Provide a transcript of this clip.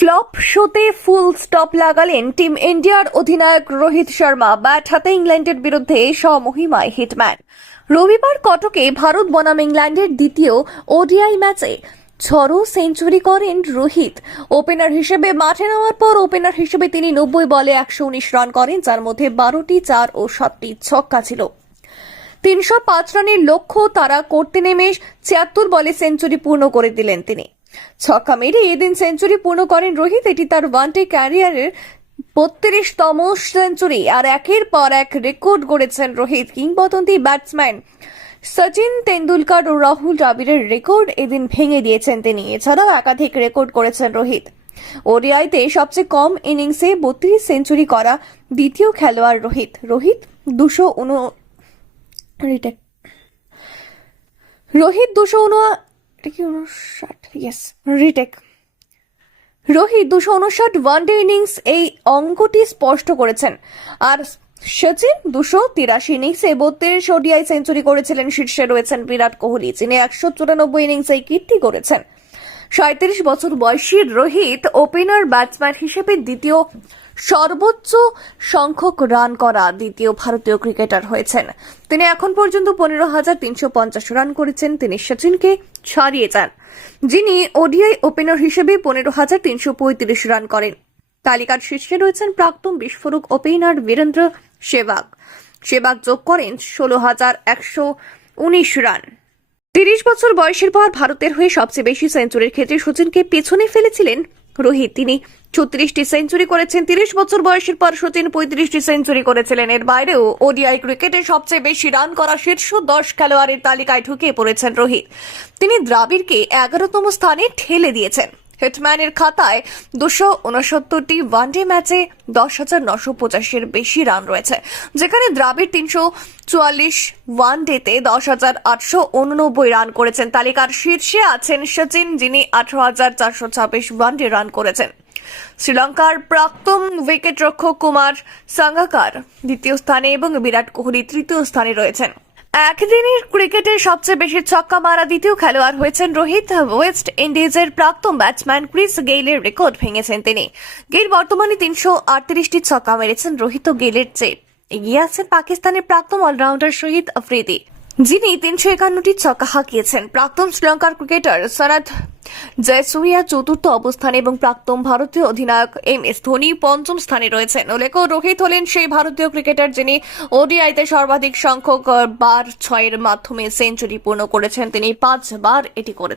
Flop শোতে full stop লাগালেন team ইন্ডিয়ার অধিনায়ক রোহিত শর্মা। ব্যাট হাতে ইংল্যান্ডের বিরুদ্ধে স্বমহিমায় হিটম্যান। রবিবার কটকে ভারত বনাম ইংল্যান্ডের দ্বিতীয় ওডিআই ম্যাচে ঝড়ো সেঞ্চুরি করেন রোহিত। ওপেনার হিসেবে মাঠে নামার পর ওপেনার হিসেবে তিনি 90 বলে 119 রান করেন, যার মধ্যে 12টি 4 ও 7টি ছক্কা ছিল। 305 রানের লক্ষ্য তারা করতে নেমে 76 বলে সেঞ্চুরি পূর্ণ করে দিলেন তিনি। ছক্কা মেরে এদিন সেঞ্চুরি পূর্ণ করেন রোহিত। এটি তার ওয়ানডে ক্যারিয়ারের 32তম সেঞ্চুরি। আর একের পর এক রেকর্ড গড়েছেন রোহিত। কিংবদন্তি ব্যাটসম্যান সচিন তেন্ডুলকর ও রাহুল দ্রাবিড়ের রেকর্ড এদিন ভেঙে দিয়েছেন তিনি। এছাড়াও একাধিক রেকর্ড করেছেন রোহিত। ওডিআইতে সবচেয়ে কম ইনিংসে 32 সেঞ্চুরি করা দ্বিতীয় খেলোয়াড় রোহিত। রোহিত 259 ওয়ানডে ইনিংস এই অঙ্কটি স্পষ্ট করেছেন। আর সচিন 283 ইনিংসে 32 ওডিআই সেঞ্চুরি করেছিলেন। শীর্ষে রয়েছেন বিরাট কোহলি, যিনি 194 ইনিংসে এই কীর্তি করেছেন। 37 বছর বয়সী রোহিত ওপেনার ব্যাটসম্যান হিসেবে দ্বিতীয় সর্বোচ্চ সংখ্যক রান করা দ্বিতীয় ভারতীয় ক্রিকেটার হয়েছেন। তিনি এখন পর্যন্ত 15,350 রান করেছেন। তিনি সচিনকে ছাড়িয়ে যান, যিনি ওডিআই ওপেনার হিসেবে 15,335 রান করেন। তালিকার শীর্ষে রয়েছেন প্রাক্তন বিস্ফোরক ওপেনার বীরেন্দ্র সেহবাগ যোগ করেন 16,119 রান। 30 বছর বয়সের পর ভারতের হয়ে সবচেয়ে বেশি সেঞ্চুরির ক্ষেত্রে সচিনকে পেছনে ফেলেছিলেন রোহিত। তিনি 36টি সেঞ্চুরি করেছেন। 30 বছর বয়সের পর সচিন 35টি সেঞ্চুরি করেছিলেন। এর বাইরেও ওডিআই ক্রিকেটে সবচেয়ে বেশি রান করা শীর্ষ 10 খেলোয়াড়ের তালিকায় ঢুকে পড়েছেন রোহিত। তিনি দ্রাবিড়কে 11তম স্থানে ঠেলে দিয়েছেন। হিটম্যানের খাতায় 269টি ওয়ানডে ম্যাচে 10,985-এর বেশি রান রয়েছে, যেখানে দ্রাবিড় 344 ওয়ানডেতে 10,889 রান করেছেন। তালিকার শীর্ষে আছেন সচিন, যিনি 18,426 ওয়ানডে রান করেছেন। শ্রীলঙ্কার প্রাক্তন উইকেটরক্ষক কুমার সাঙ্গাকার দ্বিতীয় স্থানে এবং বিরাট কোহলি তৃতীয় স্থানে রয়েছেন। একদিনের ক্রিকেটে সবচেয়ে বেশি ছক্কা মারা দ্বিতীয় খেলোয়াড় হয়েছেন রোহিত। ওয়েস্ট ইন্ডিজের প্রাক্তন ব্যাটসম্যান ক্রিস গেইলের রেকর্ড ভেঙেছেন তিনি। গেইল বর্তমানে 338টি ছক্কা মেরেছেন। রোহিত ও গেইলের চেয়ে এগিয়ে আছেন পাকিস্তানের প্রাক্তন অলরাউন্ডার শহীদ আফ্রিদি, যিনি 351টি ছক্কা হাঁকিয়েছেন। প্রাক্তন শ্রীলঙ্কার ক্রিকেটার সনাথ জয়সুরিয়া চতুর্থ অবস্থানে এবং প্রাক্তন ভারতীয় অধিনায়ক MS ধোনি পঞ্চম স্থানে রয়েছেন। উল্লেখ্য, রোহিত হলেন সেই ভারতীয় ক্রিকেটার যিনি ওডিআইতে সর্বাধিক সংখ্যক বার 6-এর মাধ্যমে সেঞ্চুরি পূর্ণ করেছেন। তিনি 5 বার এটি করেছেন।